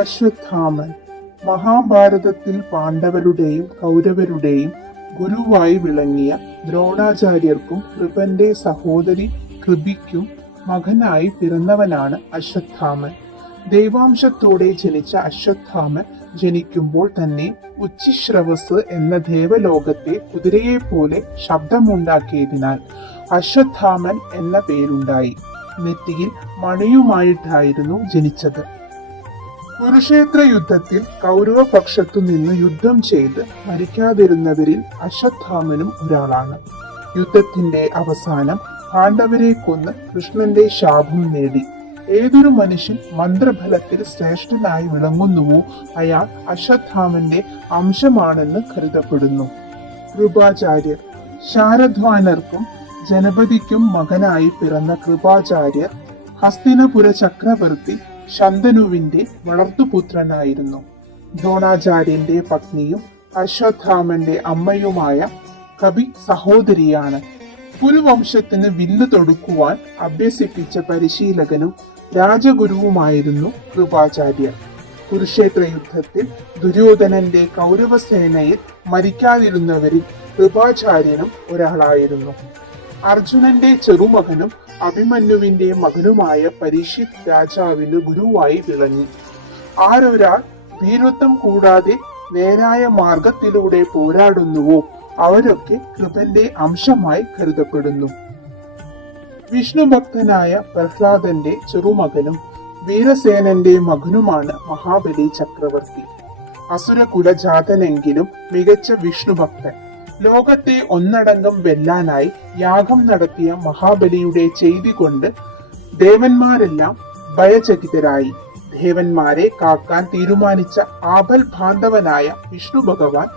അശ്വത്ഥാമൻ മഹാഭാരതത്തിൽ പാണ്ഡവരുടെയും കൗരവരുടെയും ഗുരുവായി വിളങ്ങിയ ദ്രോണാചാര്യർക്കും കൃപന്റെ സഹോദരി കൃപിക്കും മകനായി പിറന്നവനാണ് അശ്വത്ഥാമൻ. ദൈവാംശത്തോടെ ജനിച്ച അശ്വത്ഥാമൻ ജനിക്കുമ്പോൾ തന്നെ ഉച്ചിശ്രവസ് എന്ന ദേവലോകത്തെ കുതിരയെ പോലെ ശബ്ദമുണ്ടാക്കിയതിനാൽ അശ്വത്ഥാമൻ എന്ന പേരുണ്ടായി. നെറ്റിയിൽ മണിയുമായിട്ടായിരുന്നു ജനിച്ചത്. കുരുക്ഷേത്ര യുദ്ധത്തിൽ കൗരവപക്ഷത്തു നിന്ന് യുദ്ധം ചെയ്ത് മരിക്കാതിരുന്നവരിൽ അശ്വത്ഥാമനും ഒരാളാണ്. യുദ്ധത്തിന്റെ അവസാനം പാണ്ഡവരെ കൊന്ന് കൃഷ്ണന്റെ ശാപം നേടി. ഏതൊരു മനുഷ്യൻ മന്ത്രഫലത്തിൽ ശ്രേഷ്ഠനായി വിളങ്ങുന്നുവോ അയാൾ അശ്വത്ഥാമന്റെ അംശമാണെന്ന് കരുതപ്പെടുന്നു. കൃപാചാര്യർ. ശാരധ്വാനർക്കും ജനപതിക്കും മകനായി പിറന്ന കൃപാചാര്യർ ഹസ്തിനപുര ചക്രവർത്തി ശന്തനുവിന്റെ വളർത്തുപുത്രനായിരുന്നു. ദ്രോണാചാര്യന്റെ പത്നിയും അശ്വത്ഥാമന്റെ അമ്മയുമായ കവി സഹോദരിയാണ്. കുരുവംശത്തിന് വില്ല് തൊടുക്കുവാൻ അഭ്യസിപ്പിച്ച പരിശീലകനും രാജഗുരുവുമായിരുന്നു കൃപാചാര്യർ. കുരുക്ഷേത്ര യുദ്ധത്തിൽ ദുര്യോധനന്റെ കൗരവസേനയിൽ മരിക്കാതിരുന്നവരിൽ കൃപാചാര്യനും ഒരാളായിരുന്നു. അർജുനന്റെ ചെറുമകനും അഭിമന്യുവിന്റെ മകനുമായ പരീക്ഷിത് രാജാവിന് ഗുരുവായി വിളങ്ങി. ആരൊരാൾ വീരത്വം കൂടാതെ നേരായ മാർഗത്തിലൂടെ പോരാടുന്നുവോ? അവരൊക്കെ കൃപന്റെ അംശമായി കരുതപ്പെടുന്നു. വിഷ്ണുഭക്തനായ പ്രഹ്ലാദന്റെ ചെറുമകനും വീരസേനന്റെ മകനുമാണ് മഹാബലി ചക്രവർത്തി. അസുരകുലജാതനെങ്കിലും മികച്ച വിഷ്ണുഭക്തൻ. ലോകത്തെ ഒന്നടങ്കം വെല്ലാനായി യാഗം നടത്തിയ മഹാബലിയുടെ ചെയ്തി കൊണ്ട് ദേവന്മാരെല്ലാം ഭയചകിതരായി. ദേവന്മാരെ കാക്കാൻ തീരുമാനിച്ച ആപൽ ബാന്ധവനായ വിഷ്ണു ഭഗവാൻ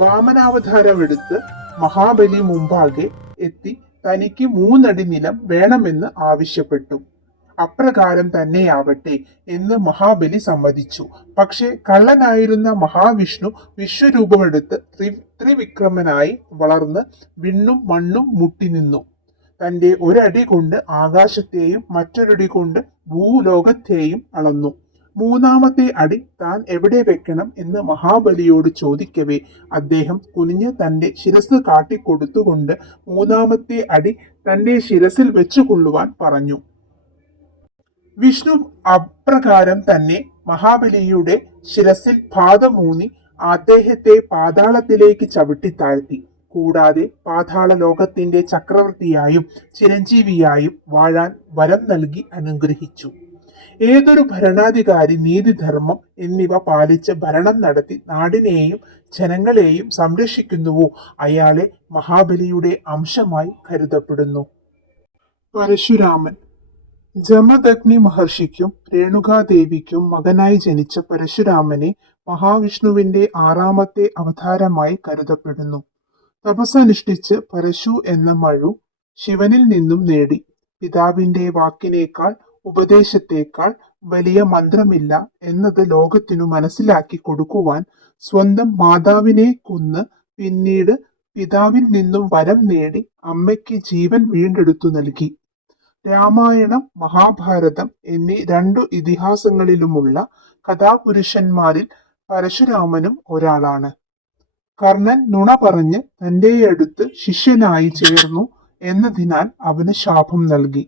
വാമനാവതാരമെടുത്ത് മഹാബലി മുമ്പാകെ എത്തി തനിക്ക് മൂന്നടി നിലം വേണമെന്ന് ആവശ്യപ്പെട്ടു. അപ്രകാരം തന്നെയാവട്ടെ എന്ന് മഹാബലി സമ്മതിച്ചു. പക്ഷേ കള്ളനായിരുന്ന മഹാവിഷ്ണു വിശ്വരൂപമെടുത്ത് ത്രി ത്രിവിക്രമനായി വളർന്ന് വിണ്ണും മണ്ണും മുട്ടി നിന്നു. തന്റെ ഒരടി കൊണ്ട് ആകാശത്തെയും മറ്റൊരടി കൊണ്ട് ഭൂലോകത്തെയും അളന്നു. മൂന്നാമത്തെ അടി താൻ എവിടെ വെക്കണം എന്ന് മഹാബലിയോട് ചോദിക്കവേ അദ്ദേഹം കുനിഞ്ഞ് തന്റെ ശിരസ് കാട്ടിക്കൊടുത്തുകൊണ്ട് മൂന്നാമത്തെ അടി തന്റെ ശിരസിൽ വെച്ചുകൊള്ളുവാൻ പറഞ്ഞു. വിഷ്ണു അപ്രകാരം തന്നെ മഹാബലിയുടെ ശിരസിൽ പാദമൂന്നി അദ്ദേഹത്തെ പാതാളത്തിലേക്ക് ചവിട്ടി താഴ്ത്തി. കൂടാതെ പാതാള ലോകത്തിന്റെ ചക്രവർത്തിയായും ചിരഞ്ജീവിയായും വാഴാൻ വരം നൽകി അനുഗ്രഹിച്ചു. ഏതൊരു ഭരണാധികാരി നീതിധർമ്മം എന്നിവ പാലിച്ച് ഭരണം നടത്തി നാടിനെയും ജനങ്ങളെയും സംരക്ഷിക്കുന്നുവോ അയാളെ മഹാബലിയുടെ അംശമായി കരുതപ്പെടുന്നു. പരശുരാമൻ ജമദഗ്നി മഹർഷിക്കും രേണുകാദേവിക്കും മകനായി ജനിച്ച പരശുരാമനെ മഹാവിഷ്ണുവിന്റെ ആറാമത്തെ അവതാരമായി കരുതപ്പെടുന്നു. തപസ്സനുഷ്ഠിച്ച് പരശു എന്ന മഴു ശിവനിൽ നിന്നും നേടി. പിതാവിന്റെ വാക്കിനേക്കാൾ ഉപദേശത്തേക്കാൾ വലിയ മന്ത്രമില്ല എന്നത് ലോകത്തിനു മനസ്സിലാക്കി കൊടുക്കുവാൻ സ്വന്തം മാതാവിനെ കൊന്ന് പിന്നീട് പിതാവിൽ നിന്നും വരം നേടി അമ്മയ്ക്ക് ജീവൻ വീണ്ടെടുത്തു നൽകി. രാമായണം മഹാഭാരതം എന്നീ രണ്ടു ഇതിഹാസങ്ങളിലുമുള്ള കഥാപുരുഷന്മാരിൽ പരശുരാമനും ഒരാളാണ്. കർണൻ നുണ പറഞ്ഞ് തന്റെ അടുത്ത് ശിഷ്യനായി ചേർന്നു എന്നതിനാൽ അവന് ശാപം നൽകി.